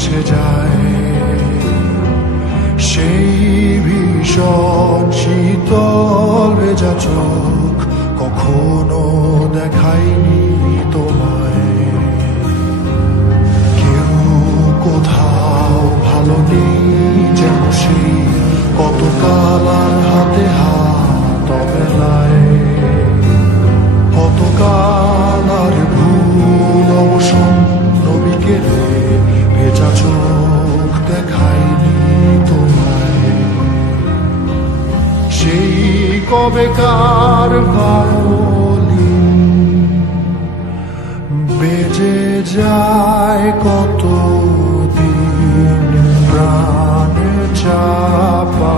ভেসে যায় সেই ভীষণ শীতল ভেজা চোখ কখনো দেখায়নি তোমায়। কেউ কোথাও ভালো নেই যেন সেই কতকাল আর হাতে হাত অবেলায়, কতকাল আর ভুল অবসন্ন বিকেলে ভেজা চোখ দেখায়নি তোমায়। সেই কবেকার ভায়োলিন বেজে যায় কত দিন প্রাণে চাপা